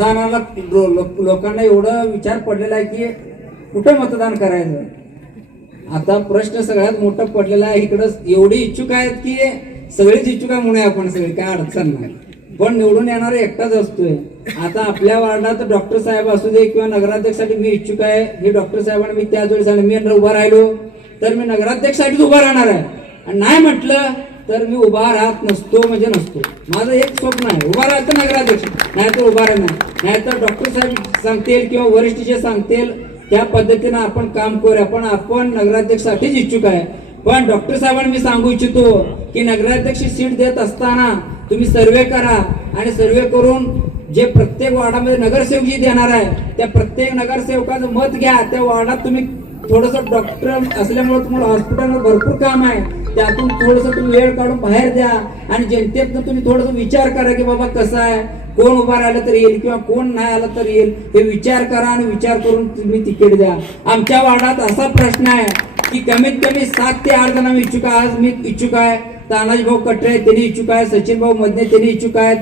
मतदानाला लोकांना एवढं विचार पडलेला आहे की कुठं मतदान करायचं? आता प्रश्न सगळ्यात मोठा पडलेला आहे इकडं. एवढी इच्छुक आहेत की सगळीच इच्छुक आहे म्हणूया आपण सगळे काय अडचण नाही. पण निवडून येणारा एकटाच असतोय. आता आपल्या वार्डात डॉक्टर साहेब असू दे किंवा नगराध्यक्षसाठी मी इच्छुक आहे हे डॉक्टर साहेबांना मी त्याच वेळी सांगितलं मी उभा राहिलो तर मी नगराध्यक्षसाठीच उभा राहणार आहे. आणि नाही म्हटलं तर मी उभा राहत नसतो म्हणजे नसतो. माझं एक स्वप्न आहे. उभा राहतं नगराध्यक्ष. नाहीतर उभा राहणार नाहीतर डॉक्टर साहेब सांगतील किंवा वरिष्ठ जे सांगतील त्या पद्धतीनं आपण काम करूया पण आपण नगराध्यक्षसाठीच इच्छुक आहे. पण डॉक्टर साहेबांना मी सांगू इच्छितो की नगराध्यक्ष सीट देत असताना तुम्ही सर्वे करा आणि सर्वे करून जे प्रत्येक वार्डामध्ये नगरसेवक जी देणार आहे त्या प्रत्येक नगरसेवकाचं मत घ्या. त्या वार्डात तुम्ही थोडंसं डॉक्टर असल्यामुळे तुम्हाला हॉस्पिटलवर भरपूर काम आहे. त्यातून थोडस तुम्ही वेळ काढून बाहेर द्या आणि जनतेतनं तुम्ही थोडस विचार करा की बाबा कसं आहे? कोण उभा राहिलं तर येईल किंवा कोण नाही आलं तर येईल? हे विचार करा आणि विचार करून तुम्ही तिकीट द्या. आमच्या वार्डात असा प्रश्न आहे की कमीत कमी सात ते आठ जण आम्ही इच्छुक आहे. आज मी इच्छुक आहे. तानाजी भाऊ कटरे त्यांनी इच्छुक आहे. सचिन भाऊ मधने त्यांनी इच्छुक आहेत.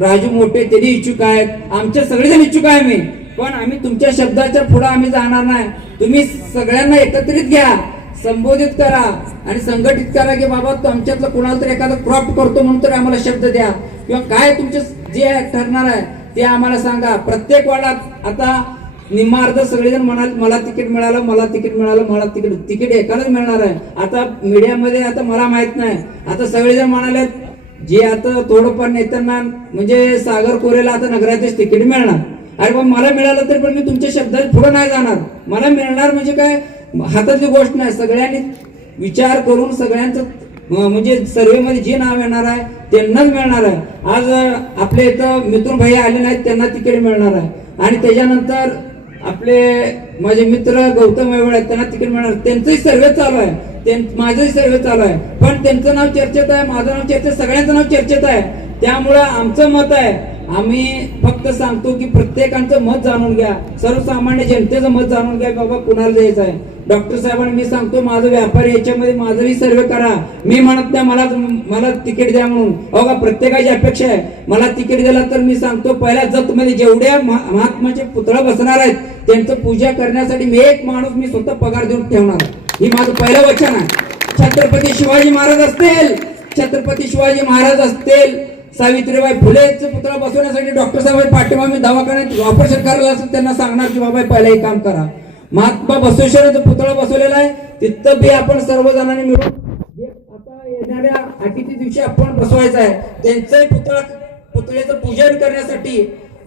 राजू मोठे त्यांनी इच्छुक आहेत. आमचे सगळेजण इच्छुक आहे मी. पण आम्ही तुमच्या शब्दाच्या पुढे आम्ही जाणार नाही. तुम्ही सगळ्यांना एकत्रित घ्या. संबोधित करा आणि संघटित करा की बाबा आमच्यातलं कुणाला तरी एखादं क्रॉप करतो म्हणून तरी आम्हाला शब्द द्या. किंवा काय तुमचे जे ठरणार आहे ते आम्हाला सांगा. प्रत्येक वाड्यात आता निम्मा अर्ध सगळेजण म्हणाल मला तिकीट मिळालं मला तिकीट मिळालं मला तिकीट तिकीट एकालाच मिळणार आहे. आता मीडियामध्ये आता मला माहीत नाही. आता सगळेजण म्हणाले जे आता थोडंफार नेत्यांना म्हणजे सागर कोरेला आता नगराध्यक्ष तिकीट मिळणार. अरे पण मला मिळालं तरी पण मी तुमच्या शब्दात पुढे नाही जाणार. मला मिळणार म्हणजे काय? हातातली गोष्ट नाही सगळ्यांनी विचार करून सगळ्यांचं म्हणजे सर्वेमध्ये जे नाव येणार आहे त्यांनाच मिळणार आहे. आज आपल्या इथं मिथुन भाई आले नाहीत त्यांना तिकीट मिळणार आहे. आणि त्याच्यानंतर आपले माझे मित्र गौतम ऐवळ आहेत त्यांना तिकीट मिळणार. त्यांचंही सर्वे चालू आहे. त्यां- माझंही सर्वे चालू आहे. पण त्यांचं नाव चर्चेत आहे माझं नाव चर्चेत सगळ्यांचं नाव चर्चेत आहे. त्यामुळं आमचं मत आहे आम्ही फक्त सांगतो की प्रत्येकांचं मत जाणून घ्या. सर्वसामान्य जनतेचं मत जाणून घ्या बाबा कुणाला द्यायचं आहे. डॉक्टर साहेबांनी मी सांगतो माझं व्यापारी याच्यामध्ये माझंही सर्वे करा. मी म्हणत नाही मला मला तिकीट द्या म्हणून. अहो का प्रत्येकाची अपेक्षा आहे. मला तिकीट दिला तर मी सांगतो पहिल्या जतमध्ये जेवढ्या महा- महात्माचे पुतळा बसणार आहेत त्यांचं पूजा करण्यासाठी मी एक माणूस मी स्वतः पगार देऊन ठेवणार. हे ही माझं पहिलं वचन आहे. छत्रपती शिवाजी महाराज असतील छत्रपती शिवाजी महाराज असतील सावित्रीबाई फुलेच पुतळा बसवण्यासाठी डॉक्टर साहेब पाठिंबा मी दवाखान्यात ऑपरेशन करायला असेल त्यांना सांगणार की बाबा पहिला हे काम करा. महात्मा बसवेश्वराचा पुतळा बसवलेला आहे तिथं बी आपण सर्वजणांनी मिळून जे आता येणाऱ्या आठीच्या दिवशी आपण बसवायचं आहे त्यांचाही पुतळा पुतळ्याचं पूजन करण्यासाठी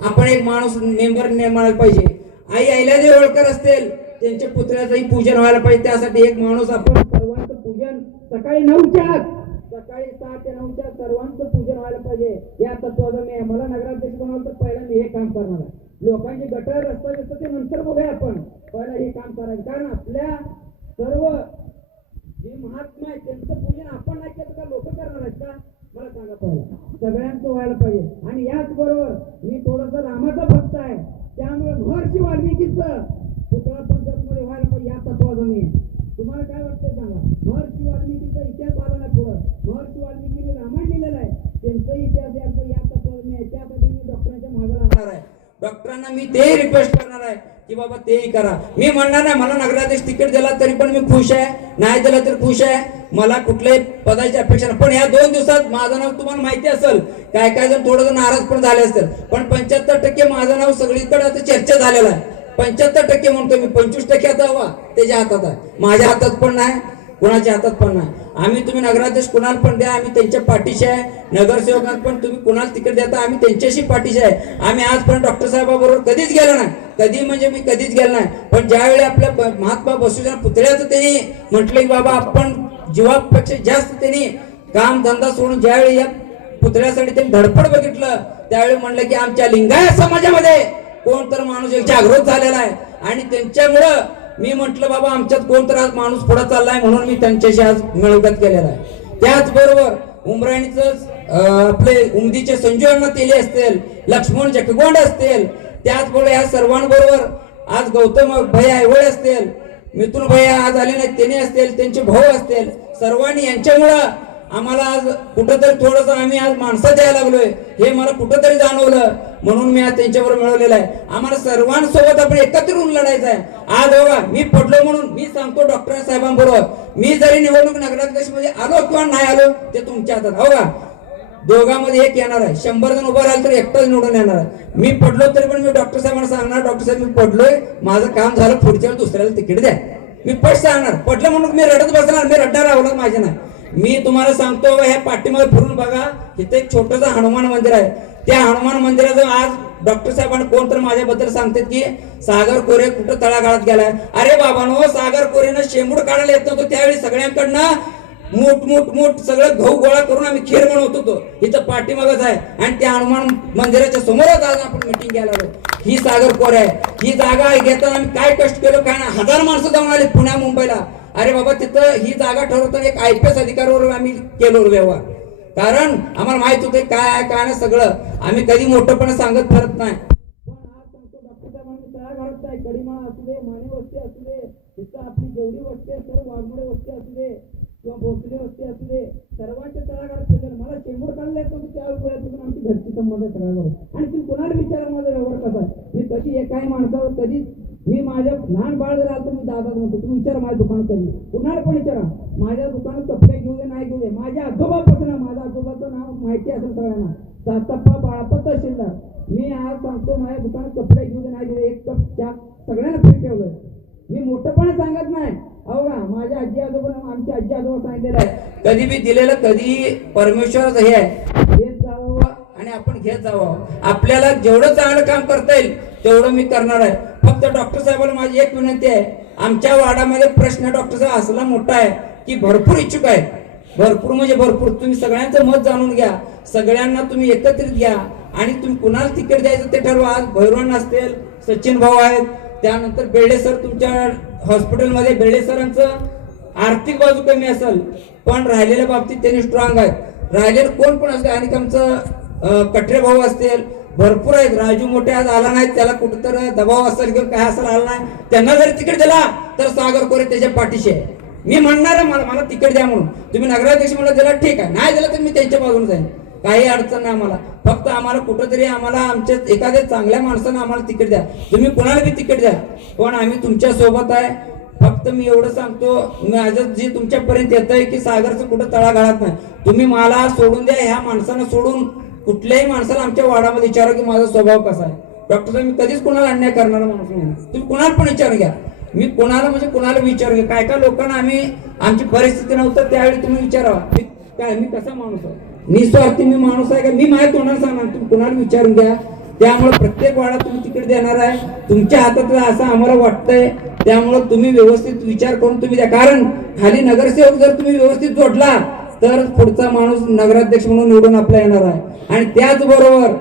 आपण एक माणूस मेंबर निर्माण पाहिजे. आई अहिल्यादेवी होळकर असतील त्यांच्या पुतळ्याचंही पूजन व्हायला पाहिजे. त्यासाठी एक माणूस आपण सर्वांचं पूजन सकाळी नऊच्या आत सकाळी सहा ते नऊच्या सर्वांचं पूजन व्हायला पाहिजे. या तत्वाचं मी मला नगराध्यक्ष बनवलं तर पहिला मी हे काम करणार आहे. लोकांची गटर रस्ता दिसतं ते नंतर बघूया आपण. पहिला हे काम करायचं. कारण आपल्या सर्व जे महात्मा आहेत त्यांचं पूजन आपण नाही केलं का लोक करणार आहेत का? मला सांगा पहिला. सगळ्यांचं व्हायला पाहिजे. आणि याच बरोबर मी थोडस रामाचा भक्त आहे. त्यामुळे महर्षी वाल्मिकीचं पुतळा पंचायतमध्ये व्हायला पाहिजे या तत्वाचा मी आहे. तुम्हाला काय वाटतं सांगा? महर्षी वाल्मिकीचा इतिहास आला ना पुढं. महर्षी वाल्मिकीने रामायण लिहिलेलं आहे. त्यांचा इतिहास या डॉक्टरांना मी ते रिक्वेस्ट करणार आहे की बाबा तेही करा. मी म्हणणार नाही मला नगराध्यक्ष तिकीट दिला तरी पण मी खुश आहे. नाही दिला तर खुश आहे. मला कुठल्याही पदाची अपेक्षा नाही. पण या दोन दिवसात माझं नाव तुम्हाला माहिती असेल काय काय जण थोडं जण नाराज पण झाले असेल पण पंच्याहत्तर टक्के माझं नाव सगळीकडे आता चर्चा झालेला आहे. पंच्याहत्तर टक्के म्हणतो मी पंचवीस टक्के आता हवा त्याच्या हातात आहे. माझ्या हातात पण नाही कुणाच्या हातात पण नाही. आम्ही तुम्ही नगराध्यक्ष कुणाला पण द्या आम्ही त्यांच्या पाठीशी आहे. नगरसेवकांत पण तुम्ही कुणाला तिकडे देता आम्ही त्यांच्याशी पाठीशी आहे. आम्ही आजपर्यंत डॉक्टर साहेबाबरोबर कधीच गेलो नाही. कधी म्हणजे मी कधीच गेलो नाही. पण ज्यावेळी आपल्या महात्मा बसूच्या पुतळ्याचं त्यांनी म्हटलं की बाबा आपण जीवापेक्षा जास्त त्यांनी काम धंदा सोडून ज्यावेळी या पुतळ्यासाठी त्यांनी धडपड बघितलं त्यावेळी म्हणलं की आमच्या लिंगायत समाजामध्ये कोण तर माणूस एक जागृत झालेला आहे. आणि त्यांच्यामुळं मी म्हटलं बाबा आमच्यात कोणतर आज माणूस पुढे चाललाय म्हणून मी त्यांच्याशी आज मिळवत केलेला आहे. त्याचबरोबर उमराणीच आपले उमदीचे संजू अण्णा तेले असतील लक्ष्मण जगगोंड असतील त्याचबरोबर या सर्वांबरोबर आज गौतम भैया ऐवळे असतील मिथुन भैया आज आले नाहीत त्यांनी असतील त्यांचे भाऊ असतील सर्वांनी यांच्यामुळं आम्हाला आज कुठंतरी थोडस आम्ही आज माणसं द्यायला लागलोय. हे मला कुठंतरी जाणवलं. म्हणून मी आज त्यांच्यावर मिळवलेलं आहे. आम्हाला सर्वांसोबत आपण एकत्र होऊन लढायचं आहे. आज बघा मी पडलो म्हणून मी सांगतो डॉक्टर साहेबांबरोबर. मी जरी निवडणूक नगराध्यक्षमध्ये आलो किंवा नाही आलो ते तुमच्या हातात. हो का? दोघांमध्ये एक येणार आहे. शंभर जण उभं राहिलं तर एकटाच निवडून येणार आहे. मी पडलो तरी पण मी डॉक्टर साहेबांना सांगणार डॉक्टर साहेब मी पडलोय. माझं काम झालं पुढच्या वेळी दुसऱ्याला तिकीट द्या. मी पट सांगणार. पडलं म्हणून मी रडत बसणार. मी रडणार आवडत माझ्या नाही. मी तुम्हाला सांगतो ह्या पाठीमध्ये फिरून बघा इथे एक छोटस हनुमान मंदिर आहे. त्या हनुमान मंदिराचं आज डॉक्टर साहेबांना कोण तर माझ्याबद्दल सांगतात की सागर कोरे कुठं तळागाळात गेलाय. अरे बाबानो सागर कोरेनं शेंबूड काढायला येत नव्हतं त्यावेळी सगळ्यांकडनं मूठ मूठ मूठ सगळं गहू गोळा करून आम्ही खीर बनवत होतो. इथं पाठीमागच आहे. आणि त्या हनुमान मंदिराच्या समोरच आज आपण मिटिंग घ्यायला आलो. ही सागर कोरे आहे. ही जागा घेताना आम्ही काय कष्ट केलो काय ना हजार माणसं जाऊन आले पुण्या मुंबईला. अरे बाबा तिथं ही जागा ठरवताना एक आय पी एस अधिकाऱ्यावर आम्ही केलो व्यवहार. कारण आम्हाला माहीत होते काय आहे काय नाही सगळं. आम्ही कधी मोठंपणे सांगत फिरत नाही. पण आज सांगतो डॉक्टर साहेबांनी तळागाळात आहे कडिमाळा असू दे माने वस्ती असले तिथं आपली जेवढी वस्ती आहे सर्व वाघमोडे वस्ती असले किंवा भोसले वस्ती असले सर्वांचे सर्वांच्या तळागाळात फिरलं मला चेंबूर काढले येतो त्यावेळी वेळेत आमची घरची संबंध आहे सगळ्यावर आणि तुम्ही कोणाला विचारा माझा व्यवहार कसा? आहे मी कधी एकाही माणसावर कधीच मी माझ्या लहान बाळ जर आलं तर मी दादा म्हणतो तुम्ही विचारा माझ्या दुकानात कधी कुणाला पण विचारा? माझ्या दुकानात कपडे घेऊ दे नाही घेऊ दे. माझ्या आजोबापासून माझ्या आजोबाचं नाव माहिती असेल सगळ्यांना. सातप्पा बाळाप्पा तहसीलदार. मी आज सांगतो माझ्या दुकानात कपडे घेऊ दे नाही घेऊ दे एक कप चहा सगळ्यांना फ्री ठेवलं मी मोठंपणे सांगत नाही. अहो का माझ्या आजी आजोबा आमच्या आजी आजोबा सांगितलेलं आहे. कधी बी दिलेलं कधी परमेश्वरच हे आहे. घेत जावं आणि आपण घेत जावं. आपल्याला जेवढं चांगलं काम करता येईल तेवढं मी करणार आहे. फक्त डॉक्टर साहेबांना माझी एक विनंती आहे. आमच्या वार्डामध्ये प्रश्न डॉक्टर साहेब असला मोठा आहे की भरपूर इच्छुक आहे भरपूर म्हणजे भरपूर. तुम्ही सगळ्यांचं मत जाणून घ्या. सगळ्यांना तुम्ही एकत्रित घ्या. आणि तुम्ही कुणाला तिकीट द्यायचं ते ठरवा. आज भैरवण असतील सचिन भाऊ आहेत. त्यानंतर बेर्डे सर तुमच्या हॉस्पिटलमध्ये. बेर्डे सरांचं आर्थिक बाजू कमी असेल पण राहिलेल्या बाबतीत त्यांनी स्ट्रॉंग आहेत. राहिलेलं कोण पण असते आणि आमचं अं, कटरे भाऊ असतील भरपूर आहेत. राजू मोठे आज आला नाही. त्याला कुठंतर दबाव असेल किंवा काय असेल आला नाही. त्यांना जर तिकीट दिला तर सागर कोरे त्याच्या पाठीशी आहे. मी म्हणणार आहे मला मला तिकीट द्या म्हणून. तुम्ही नगराध्यक्ष म्हणलं दिला ठीक आहे. नाही दिलं तर मी त्यांच्या बाजून जाईन. काही अडचण नाही आम्हाला. फक्त आम्हाला कुठंतरी आम्हाला आमच्या एखाद्या चांगल्या माणसानं आम्हाला तिकीट द्या. तुम्ही कोणाला बी तिकीट द्या. पण आम्ही तुमच्यासोबत आहे. फक्त मी एवढं सांगतो माझं जे तुमच्यापर्यंत येत आहे की सागरचं कुठं तळागाळात नाही. तुम्ही मला सोडून द्या ह्या माणसानं सोडून. कुठल्याही माणसाला आमच्या वाडामध्ये विचारा की माझा स्वभाव कसा आहे. डॉक्टर साहेब मी कधीच कोणाला अन्याय करणारा माणूस नाही. तुम्ही कोणाला पण विचार घ्या. मी कोणाला म्हणजे कोणाला विचार घ्या. काय काय लोकांना आम्ही आमची परिस्थिती नव्हतं त्यावेळी तुम्ही विचारावा. मी काय मी कसा माणूस आहे? निस्वार्थी मी माणूस आहे का? मी माझ्या तोंडाला सांगणार तुम्ही कोणाला विचारून घ्या. त्यामुळे प्रत्येक वाडा तुम्ही तिकीट देणार आहे. तुमच्या हातात असं आम्हाला वाटतंय. त्यामुळे तुम्ही व्यवस्थित विचार करून तुम्ही द्या. कारण खाली नगरसेवक जर तुम्ही व्यवस्थित जोडला तर पुढचा माणूस नगराध्यक्ष म्हणून निवडून आपला येणार आहे. आणि त्याचबरोबर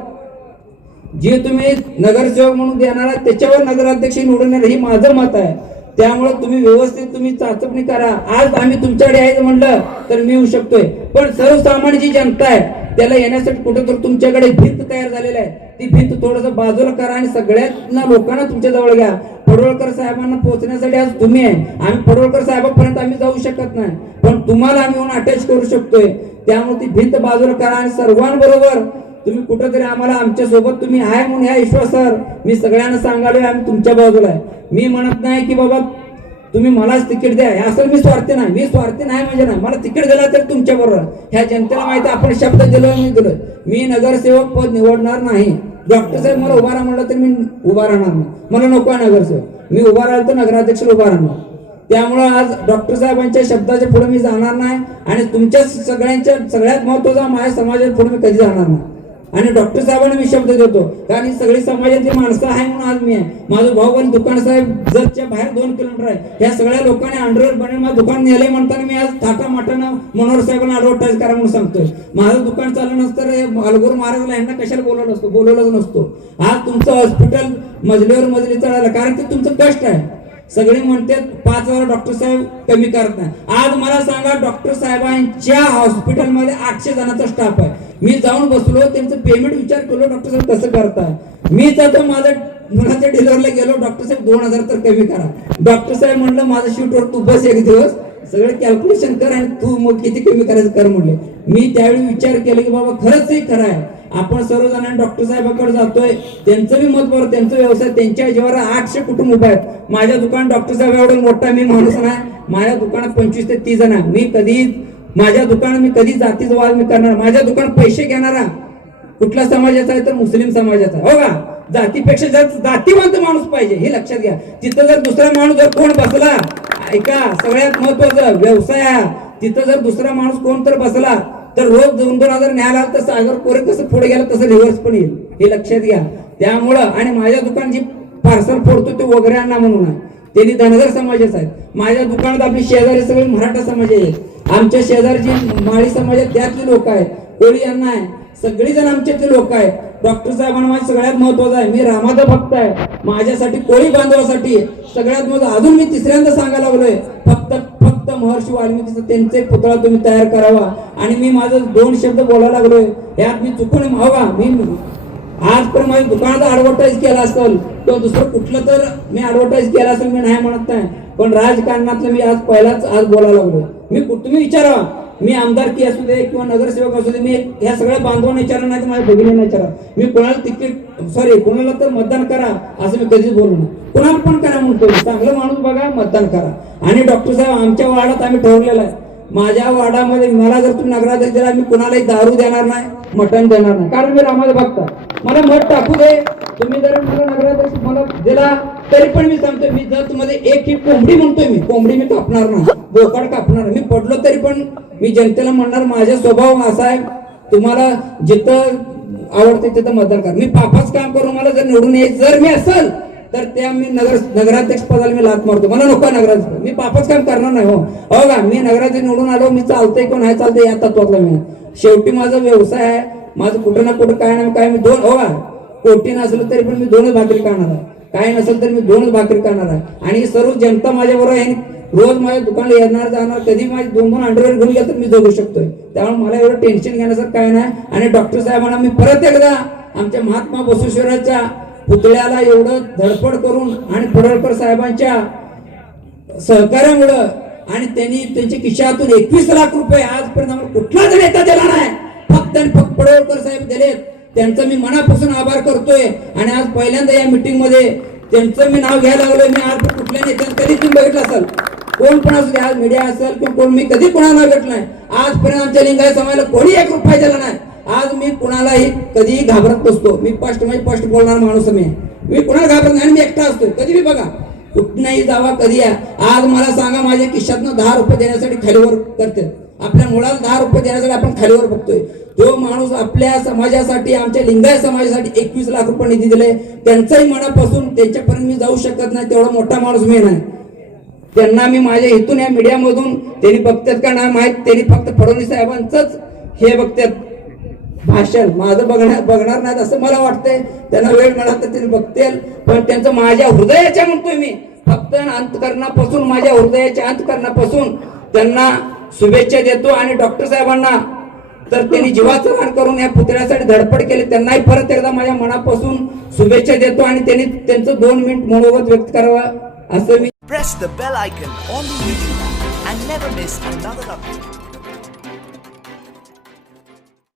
जे तुम्ही नगरसेवक म्हणून देणार आहात त्याच्यावर नगराध्यक्ष निवडून येणार ही माझं मत आहे. त्यामुळे तुम्ही व्यवस्थित तुम्ही चाचपणी करा. आज आम्ही तुमच्याकडे यायचं म्हणलं तर मी येऊ शकतोय. पण सर्वसामान्य जी जनता आहे त्याला येण्यासाठी कुठेतरी तर तुमच्याकडे भिंत तयार झालेली आहे. ती भिंत थोडस बाजूला करा आणि सगळ्यांना लोकांना तुमच्या जवळ घ्या. पडवळकर साहेबांना पोहोचण्यासाठी आज तुम्ही आहे. आम्ही पडवळकर साहेबांपर्यंत आम्ही जाऊ शकत नाही. तुम्हाला आम्ही म्हणून अटॅच करू शकतोय. त्यामुळे ती भिंत बाजूला करा आणि सर्वांबरोबर तुम्ही कुठंतरी आम्हाला आमच्यासोबत तुम्ही आहे म्हणून ह्या विश्वासावर मी सगळ्यांना सांगालोय आम्ही तुमच्या बाजूला आहे. मी म्हणत नाही की बाबा तुम्ही मलाच तिकीट द्या. हे असं मी स्वार्थी नाही. मी स्वार्थी नाही म्हणजे नाही. मला तिकीट दिला तर तुमच्या बरोबर. ह्या जनतेला माहिती आपण शब्द दिलो मी दिलं मी नगरसेवक पद निवडणार नाही. डॉक्टर साहेब मला उभा राहा म्हणलं तर मी उभा राहणार नाही. मला नको आहे नगरसेवक. मी उभा राहिलो तर नगराध्यक्षाला उभा राहणार. त्यामुळं आज डॉक्टर साहेबांच्या शब्दाच्या पुढे मी जाणार नाही आणि तुमच्या सगळ्यांच्या सगळ्यात महत्त्वाचा माझ्या समाजाच्या पुढे मी कधी जाणार नाही. आणि डॉक्टर साहेबांना मी शब्द देतो कारण ही सगळी समाजाची माणसं आहे म्हणून आज मी आहे. माझं भाऊ आणि दुकान साहेब जरच्या बाहेर दोन किलोमीटर आहे. या सगळ्या लोकांनी अंडरवेअर बनवून माझं दुकान नेलंय म्हणताना मी आज थाटा माटानं मनोहर साहेबांना ऍडव्हर्टाईज करा म्हणून सांगतोय. माझं दुकान चाललं नसतं रे अलगोर महाराजला यांना कशाला बोलवलं असतो बोलवलंच नसतो. आज तुमचं हॉस्पिटल मजलीवर मजली चढायला कारण ते तुमचं कष्ट आहे. सगळे म्हणतात पाच हजार डॉक्टर साहेब कमी करत नाही. आज मला सांगा डॉक्टर साहेबांच्या हॉस्पिटलमध्ये आठशे जणांचा स्टाफ आहे. मी जाऊन बसलो त्यांचं पेमेंट विचार केलो डॉक्टर साहेब कसं करताय? मी जातो माझं मुलाच्या डिलिव्हरीला गेलो डॉक्टर साहेब दोन हजार तर कमी करा. डॉक्टर साहेब म्हणलं माझं शूटवर तू बस एक दिवस सगळं कॅल्क्युलेशन कर आणि तू मग किती कमी करायचं कर म्हणले. मी त्यावेळी विचार केला की बाबा खरंच हे खरं आहे. आपण सर्वजणांनी डॉक्टर साहेबांकडे जातोय. त्यांचं बी मत बरोबर त्यांचा व्यवसाय त्यांच्या जीवावर आठशे कुटुंब उभे आहेत. माझ्या दुकान डॉक्टर साहेब एवढं मोठा मी माणूस नाही. माझ्या दुकानात पंचवीस ते तीस जण मी कधी माझ्या दुकानात मी कधी जातीचा वाद मी करणार माझ्या दुकानात पैसे घेणारा कुठला समाजाचा आहे तर मुस्लिम समाजाचा हो का? जातीपेक्षा जास्त जातीवंत माणूस पाहिजे हे लक्षात घ्या. तिथं जर दुसरा माणूस जर कोण बसला ऐका सगळ्यात महत्वाचं व्यवसाय हा. तिथं जर दुसरा माणूस कोण तर बसला तर रोज दोन दोन हजार न्यायला तर सागर कोरे कसं पुढे गेला तसं रिव्हर्स पण येईल. हे लक्षात घ्या. त्यामुळं आणि माझ्या दुकान जी पार्सल फोडतो ते वगैरे आणा म्हणून आहे. त्यांनी धनगर समाजाच आहेत माझ्या दुकानात आपली शेजारी सगळे मराठा समाज आहेत आमच्या शेजारची माळी समाज आहेत त्यातली लोक आहेत. कोळी यांना आहे. सगळी जण आमच्यातले लोक आहेत. डॉक्टर साहेबांना माझ्या सगळ्यात महत्वाचं आहे. मी रामाचा भक्त आहे. माझ्यासाठी कोळी बांधवासाठी सगळ्यात महत्त्व अजून मी तिसऱ्यांदा सांगायला लागलोय फक्त महर्षी वाल्मिकीचा त्यांचे पुतळा तुम्ही तयार करावा. आणि मी माझं दोन शब्द बोलायला लागलोय. यात मी चुकून व्हावा. मी आज पण माझ्या दुकानात ऍडव्हर्टाईज केला असेल किंवा दुसरं कुठलं तर मी ऍडव्हर्टाईज केला असेल मी नाही म्हणत नाही. पण राजकारणातलं मी आज पहिलाच आज बोलायला लागलो मी कुठ- तुम्ही विचारा मी आमदारकी असू दे किंवा नगरसेवक असू दे मी ह्या सगळ्या बांधवांना विचारा नाही तर माझ्या भगिनींना विचारा. मी कोणाला तिकीट सॉरी कोणाला तर मतदान करा असं मी कधीच बोलू नये. कोणाला पण करा म्हणतो चांगला चांगलं माणूस बघा मतदान करा. आणि डॉक्टर साहेब आमच्या वार्डात आम्ही ठरवलेलं आहे. माझ्या वार्डामध्ये मला जर तुम्ही नगराध्यक्ष दिला मी कुणालाही दारू देणार नाही मटण देणार नाही. कारण मी रामाला बघता. मला मत टाकू दे. तुम्ही जर मला नगराध्यक्ष मला दिला तरी पण मी सांगतो मी जर तुम्हाला एक ही कोंबडी म्हणतोय मी कोंबडी मी कापणार ना बोकड कापणार मी पडलो तरी पण मी जनतेला म्हणणार माझा स्वभाव असा आहे. तुम्हाला जिथं आवडते तिथं मतदान कर. मी पापाच काम करून मला जर निवडून यायचं जर मी असेल तर त्या मी नगर नगराध्यक्ष पदाला मी लात मारतो. मला नको नगराध्यक्ष. मी पापच काम करणार नाही हो. हो का? मी नगराध्यक्ष निवडून आलो मी चालतंय कोण नाही चालतंय या तत्वातला मी. शेवटी माझा व्यवसाय आहे. माझं कुठं ना कुठं काय ना काय मी दोन हो का? कोटी नसलं तरी पण मी दोनच भाकरी करणार आहे. काय नसेल तर मी दोनच भाकरी करणार आहे. आणि सर्व जनता माझ्याबरोबर आहे. रोज माझ्या दुकानाला येणार जाणार कधी माझे दोन दोन अंडरवेअर घेऊन गेलं तर मी जगू शकतोय. त्यामुळे मला एवढं टेन्शन घेण्यासारखं काय नाही. आणि डॉक्टर साहेबांना मी परत एकदा आमच्या महात्मा बसवेश्वराच्या पुतळ्याला एवढं धडपड करून आणि पडळकर साहेबांच्या सहकार्यामुळं आणि त्यांनी त्यांच्या खिशातून एकवीस लाख रुपये आजपर्यंत आम्हाला कुठलाच नेता दिला नाही. फक्त आणि फक्त पडळकर साहेब दिलेत. त्यांचं मी मनापासून आभार करतोय. आणि आज पहिल्यांदा या मीटिंगमध्ये त्यांचं मी नाव घ्यायला लागलोय. मी आज कुठल्या नेत्यानं कधी तुम्ही बघितलं असेल. कोण पण असू आज मीडिया असेल किंवा कोण मी कधी कोणाला नाव घेतलं नाही. आजपर्यंत आमच्या लिंगाय समाजाला कोणी एक रुपया दिला नाही. आज मी कुणालाही कधीही घाबरत नसतो. मी फस्ट म्हणजे फस्ट बोलणार माणूस मी. मी कुणाला घाबरत नाही आणि मी एकटा असतोय. कधी मी बघा. कुठनंही जावा कधी या. आज मला सांगा माझ्या खिशातनं दहा रुपये देण्यासाठी खालीवर करते. आपल्या मुलाला दहा रुपये देण्यासाठी आपण खालीवर बघतोय. जो माणूस आपल्या समाजासाठी आमच्या लिंगायत समाजासाठी एकवीस लाख रुपये निधी दिले त्यांचाही मनापासून त्यांच्यापर्यंत मी जाऊ शकत नाही तेवढा मोठा माणूस मी नाही. त्यांना मी माझ्या इथून या मीडियामधून त्यांनी बघतात का नाही माहीत त्यांनी फक्त फडणवीस साहेबांचंच हे बघतात. भाषण माझं बघणार बघणार नाहीत असं मला वाटतंय. त्यांना वेळ मिळाला तर त्यांनी बघतील. पण त्यांचं माझ्या हृदयाच्या म्हणतोय मी. फक्त अंतकरणापासून माझ्या हृदयाच्या अंतकरणापासून त्यांना शुभेच्छा देतो आणि डॉक्टर साहेबांना तर त्यांनी जीवाचं रान करून या पुतळ्यासाठी धडपड केली त्यांनाही परत एकदा माझ्या मनापासून शुभेच्छा देतो आणि त्यांनी त्यांचं दोन मिनिट मनोगत व्यक्त करावं असं मी press the bell icon on the YouTube and never miss another update.